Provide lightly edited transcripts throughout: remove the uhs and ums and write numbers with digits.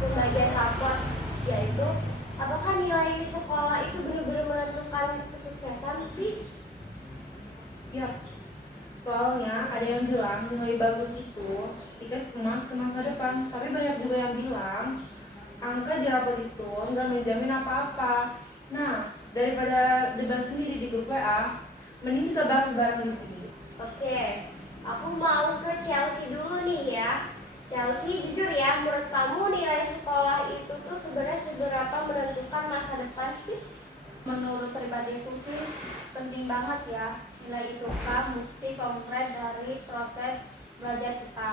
pembagian rapor, yaitu apakah nilai sekolah itu benar-benar menentukan kesuksesan sih? Ya, soalnya ada yang bilang nilai bagus itu tiket emas ke masa depan, tapi banyak juga yang bilang angka di rapot itu nggak menjamin apa-apa. Nah, daripada debat sendiri di grup WA, mending kita bahas bareng di sini. Oke, aku mau ke Chelsea dulu nih ya. Chelsea, jujur ya, menurut kamu nilai sekolah itu tuh sebenarnya seberapa menentukan masa depan sih? Menurut pribadiku sih penting banget ya. Nilai itu kan bukti konkret dari proses belajar kita.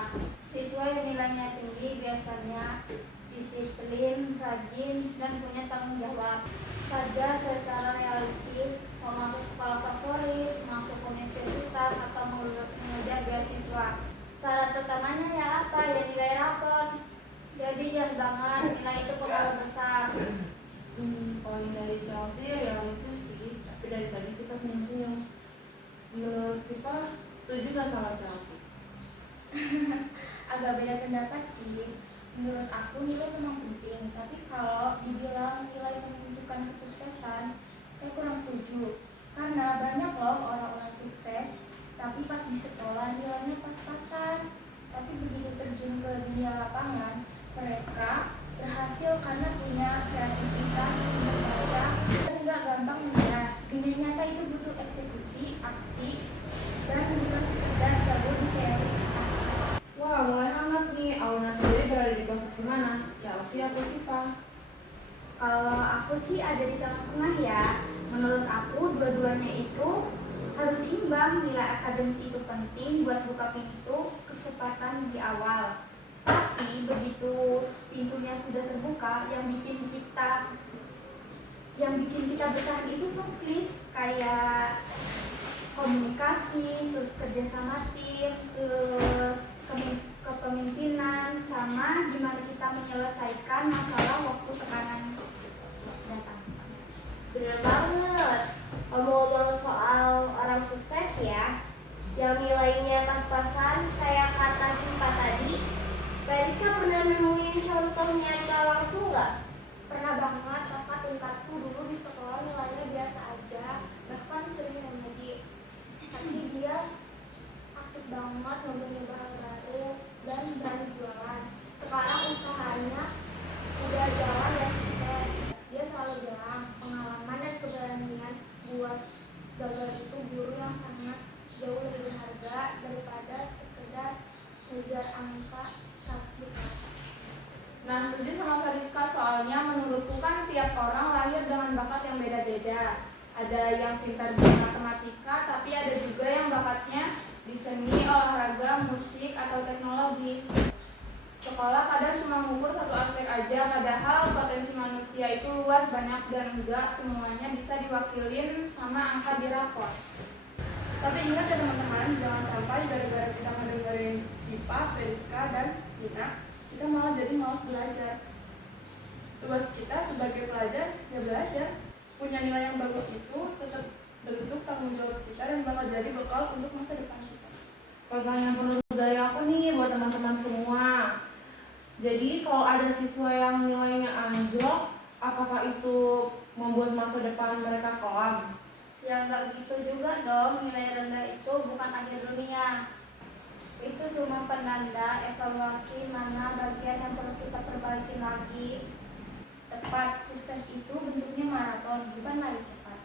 Siswa yang nilainya tinggi biasanya disiplin, rajin, dan punya tanggung jawab. Saja secara realistis, mau masuk sekolah favorit, masuk universitas, atau mengejar beasiswa. Syarat pertamanya ya apa? Ya nilai rapor. Jadi jelas banget nilai itu pengaruh besar. Poin dari Chelsea realistis sih, tapi dari tadi Sipa senyum-senyum. Menurut Sipa, setuju gak sama Chelsea? Agak beda pendapat sih. Menurut aku nilai memang penting, tapi kalau dibilang nilai menentukan kesuksesan, saya kurang setuju. Karena banyak loh orang-orang sukses, tapi pas di sekolah nilainya pas-pasan. Tapi begitu terjun ke dunia lapangan, mereka berhasil karena punya kreativitas, membaca, dan nggak gampang menyerah. Dunia nyata itu butuh eksekusi, aksi, dan bukan sekedar jago di teoritas. Wah, mulai hangat nih. Auna sendiri berada di posisi mana? Chelsea atau Sipa? Kalau aku sih ada di tengah-tengah ya. Menurut aku dua-duanya itu harus seimbang. Nilai akademis itu penting buat buka pintu kesempatan di awal. Tapi begitu pintunya sudah terbuka, yang bikin kita bertahan itu soft skills kayak komunikasi, terus kerjasama tim, terus kepemimpinan, sama gimana kita menyelesaikan masalah waktu tekanan datang. Bener banget. Ngomong-ngomong soal orang sukses ya, yang nilainya pas-pasan kayak kata Sipa tadi, Periska pernah nemuin contoh nyata langsung nggak? Pernah banget, kakak tingkatku dulu di sekolah nilainya biasa aja, bahkan sering remedi. Tapi dia aktif banget nyoba-nyoba hal baru dan berani jualan. Sekarang usahanya udah jalan dan sukses. Dia selalu bilang pengalaman dan keberanian buat gagal itu guru yang sangat jauh lebih berharga daripada sekedar ngejar angka 100. Nah, setuju sama Fariska, soalnya menurutku kan tiap orang lahir dengan bakat yang beda-beda. Ada yang pintar di matematika, tapi ada juga yang bakatnya di seni, olahraga, musik, atau teknologi. Sekolah kadang cuma mengukur satu aspek aja, padahal potensi manusia itu luas, banyak, dan enggak semuanya bisa diwakilin sama angka di rapor. Tapi ingat ya teman-teman, jangan sampai gara-gara kita ngedengerin Sipa, Periska, dan Nina, kita malah jadi malas belajar. Tugas kita sebagai pelajar ya belajar. Punya nilai yang bagus itu tetap bentuk tanggung jawab kita dan bakal jadi bekal untuk masa depan kita. Pertanyaan penutup dari aku nih buat teman-teman semua. Jadi kalau ada siswa yang nilainya anjlok, apakah itu membuat masa depan mereka kelam? Ya nggak begitu juga dong, nilai rendah itu bukan akhir dunia. Itu cuma penanda evaluasi mana bagian yang perlu kita perbaiki lagi. Tepat, sukses itu bentuknya maraton, bukan lari cepat.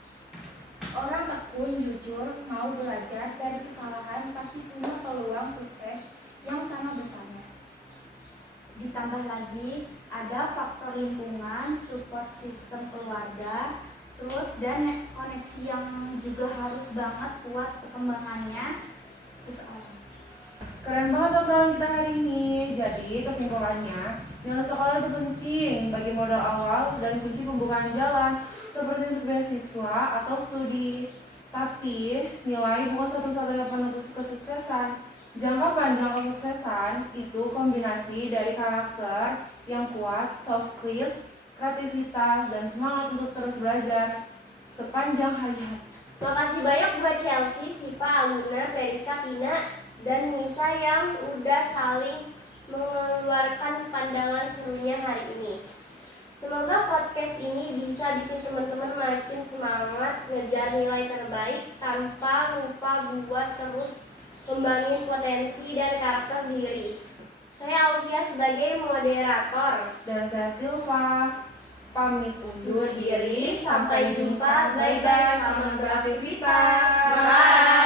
Orang tekun, jujur, mau belajar dari kesalahan pasti punya peluang sukses yang sama besarnya. Ditambah lagi ada faktor lingkungan, support sistem keluarga, terus dan koneksi yang juga harus banget kuat perkembangannya seseorang. Keren banget obrolan kita hari ini. Jadi kesimpulannya, nilai sekolah itu penting bagi modal awal dan kunci pembukaan jalan seperti untuk beasiswa atau studi. Tapi nilai bukan satu-satunya penentu kesuksesan. Jangka panjang kesuksesan itu kombinasi dari karakter yang kuat, soft skills, kreativitas, dan semangat untuk terus belajar sepanjang hayat. Makasih banyak buat Chelsea, Sipa, Aluna, Periska, Tina, dan Nisa yang udah saling mengeluarkan pandangan serunya hari ini. Semoga podcast ini bisa bikin teman-teman makin semangat ngejar nilai terbaik tanpa lupa buat terus kembangin potensi dan karakter diri. Saya Alvia sebagai moderator. Dan saya Silva, pamit undur diri. Sampai jumpa. Bye-bye. Selamat beraktivitas. Bye.